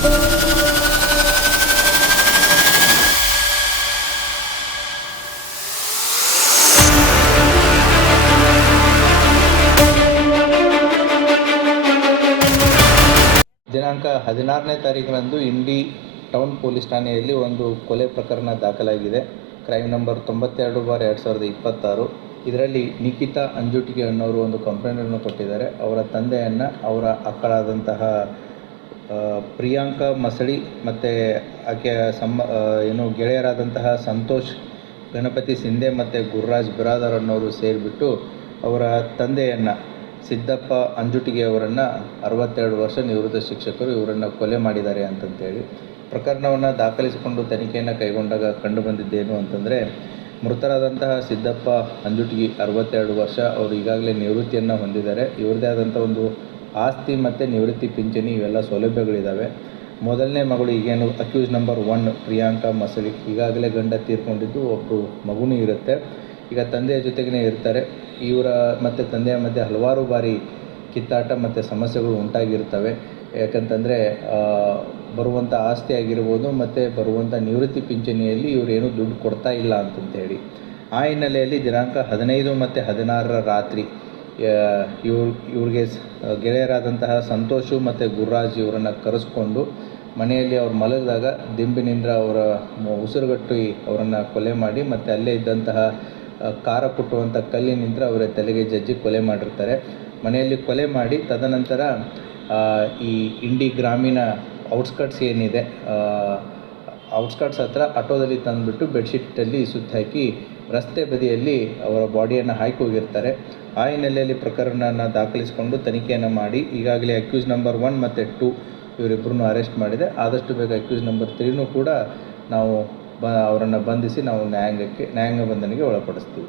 ದಿನಾಂಕ 16ನೇ ತಾರೀಕಿನಂದು ಇಂಡಿ town police ಠಾಣೆಯಲ್ಲಿ ಒಂದು ಕೊಲೆ ಪ್ರಕರಣ ದಾಖಲಾಗಿದೆ. Crime number 92/2026. ಇದರಲ್ಲಿ ನಿಖಿತಾ ಅಂಜುಟಿಗೆ ಅನ್ನೋರು ಒಂದು ಕಂಪ್ಲೇಂಟನ್ನು ಕೊಟ್ಟಿದ್ದಾರೆ. ಅವರ ತಂದೆಯನ್ನು ಅವರ ಅಕ್ಕಳಾದಂತಹ ಪ್ರಿಯಾಂಕಾ ಮಸಳಿ ಮತ್ತು ಆಕೆಯ ಗೆಳೆಯರಾದಂತಹ ಸಂತೋಷ್ ಗಣಪತಿ ಸಿಂಧೆ ಮತ್ತು ಗುರುರಾಜ್ ಬಿರಾದರ್ ಅನ್ನೋರು ಸೇರಿಬಿಟ್ಟು ಅವರ ತಂದೆಯನ್ನು ಸಿದ್ದಪ್ಪ ಅಂಜುಟಿಗೆ ಅವರನ್ನು 62 ವರ್ಷ ನಿವೃತ್ತ ಶಿಕ್ಷಕರು ಇವರನ್ನು ಕೊಲೆ ಮಾಡಿದ್ದಾರೆ ಅಂತಂತೇಳಿ ಪ್ರಕರಣವನ್ನು ದಾಖಲಿಸಿಕೊಂಡು ತನಿಖೆಯನ್ನು ಕೈಗೊಂಡಾಗ ಕಂಡು ಬಂದಿದ್ದೇನು ಅಂತಂದರೆ, ಮೃತರಾದಂತಹ ಸಿದ್ದಪ್ಪ ಅಂಜುಟಿಗೆ 62 ವರ್ಷ, ಅವರು ಈಗಾಗಲೇ ನಿವೃತ್ತಿಯನ್ನು ಹೊಂದಿದ್ದಾರೆ. ಇವರದೇ ಆದಂಥ ಒಂದು ಆಸ್ತಿ ಮತ್ತು ನಿವೃತ್ತಿ ಪಿಂಚಣಿ ಇವೆಲ್ಲ ಸೌಲಭ್ಯಗಳಿದ್ದಾವೆ. ಮೊದಲನೇ ಮಗಳು ಈಗೇನು ಅಕ್ಯೂಸ್ ನಂಬರ್ 1 ಪ್ರಿಯಾಂಕಾ ಮಸಳಿ, ಈಗಾಗಲೇ ಗಂಡ ತೀರ್ಕೊಂಡಿದ್ದು ಒಬ್ಬರು ಮಗುನೂ ಇರುತ್ತೆ. ಈಗ ತಂದೆಯ ಜೊತೆಗೇ ಇರ್ತಾರೆ. ಇವರ ಮತ್ತು ತಂದೆಯ ಮಧ್ಯೆ ಹಲವಾರು ಬಾರಿ ಕಿತ್ತಾಟ ಮತ್ತು ಸಮಸ್ಯೆಗಳು ಉಂಟಾಗಿರ್ತವೆ. ಯಾಕಂತಂದರೆ ಬರುವಂಥ ಆಸ್ತಿ ಆಗಿರ್ಬೋದು ಮತ್ತು ಬರುವಂಥ ನಿವೃತ್ತಿ ಪಿಂಚಣಿಯಲ್ಲಿ ಇವರೇನು ದುಡ್ಡು ಕೊಡ್ತಾ ಇಲ್ಲ ಅಂತಂತೇಳಿ. ಆ ಹಿನ್ನೆಲೆಯಲ್ಲಿ ದಿನಾಂಕ 15 ಮತ್ತು 16ರ ರಾತ್ರಿ ಇವ್ರಿಗೆ ಗೆಳೆಯರಾದಂತಹ ಸಂತೋಷು ಮತ್ತು ಗುರುರಾಜ್ ಇವರನ್ನು ಕರೆಸ್ಕೊಂಡು ಮನೆಯಲ್ಲಿ ಅವ್ರು ಮಲಗಿದಾಗ ದಿಂಬಿನಿಂದ ಅವರ ಉಸಿರುಗಟ್ಟು ಅವರನ್ನು ಕೊಲೆ ಮಾಡಿ ಮತ್ತು ಅಲ್ಲೇ ಇದ್ದಂತಹ ಖಾರ ಕುಟ್ಟುವಂಥ ಕಲ್ಲಿನಿಂದ ಅವರ ತಲೆಗೆ ಜಜ್ಜಿ ಕೊಲೆ ಮಾಡಿರ್ತಾರೆ. ಮನೆಯಲ್ಲಿ ಕೊಲೆ ಮಾಡಿ ತದನಂತರ ಈ ಇಂಡಿ ಗ್ರಾಮೀಣ ಔಟ್ಸ್ಕಟ್ಸ್ ಏನಿದೆ, ಔಟ್ಸ್ಕಟ್ಸ್ ಹತ್ರ ಆಟೋದಲ್ಲಿ ತಂದುಬಿಟ್ಟು ಬೆಡ್ಶೀಟಲ್ಲಿ ಸುತ್ತಾಕಿ ರಸ್ತೆ ಬದಿಯಲ್ಲಿ ಅವರ ಬಾಡಿಯನ್ನು ಹಾಕಿ ಹೋಗಿರ್ತಾರೆ. ಆ ಹಿನ್ನೆಲೆಯಲ್ಲಿ ಪ್ರಕರಣನ ದಾಖಲಿಸಿಕೊಂಡು ತನಿಖೆಯನ್ನು ಮಾಡಿ ಈಗಾಗಲೇ ಅಕ್ಯೂಸ್ ನಂಬರ್ 1 ಮತ್ತು 2 ಇವರಿಬ್ಬರನ್ನು ಅರೆಸ್ಟ್ ಮಾಡಿದೆ. ಆದಷ್ಟು ಬೇಗ ಅಕ್ಯೂಸ್ ನಂಬರ್ 3ನೂ ಕೂಡ ನಾವು ಅವರನ್ನು ಬಂಧಿಸಿ ನಾವು ನ್ಯಾಯಾಂಗ ಬಂಧನಕ್ಕೆ ಒಳಪಡಿಸ್ತೀವಿ.